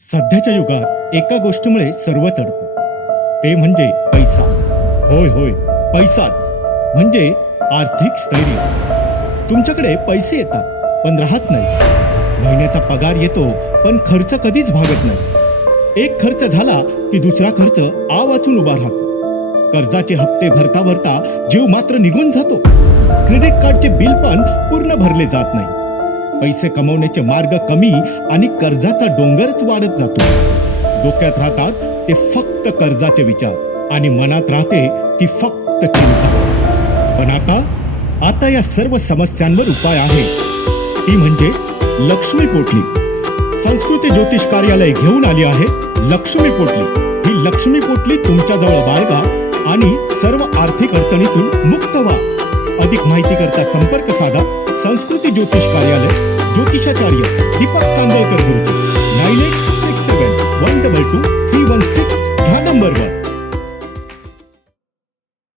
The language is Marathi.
सध्याच्या युगात एका गोष्टीमुळे सर्व चढतं, ते म्हणजे पैसा. होय होय, पैसाच म्हणजे आर्थिक स्थैर्य. तुमच्याकडे पैसे येतात पण राहत नाही. महिन्याचा पगार येतो पण खर्च कधीच भागत नाही. एक खर्च झाला की दुसरा खर्च वाचून उभा राहतो. कर्जाचे हप्ते भरता भरता जीव मात्र निघून जातो. क्रेडिट कार्डचे बिल पण पूर्ण भरले जात नाही. पैसे कमवण्याचे मार्ग कमी आणि कर्जाचा डोंगरच वाढत जातो. डोक्यात राहतात ते फक्त कर्जाचे विचार आणि मनात राहते ती फक्त चिंता. पण आता या सर्व समस्यांवर उपाय आहे. ती म्हणजे लक्ष्मी पोटली. संस्कृती ज्योतिष कार्यालय घेऊन आली आहे लक्ष्मी पोटली. ही लक्ष्मी पोटली तुमच्याजवळ बाळगा आणि सर्व आर्थिक अडचणीतून मुक्त व्हा. अधिक माहिती करता संपर्क साधा. संस्कृती ज्योतिष कार्यालय, ज्योतिषाचार्य दीपक कांदळकर गुरुजी, 98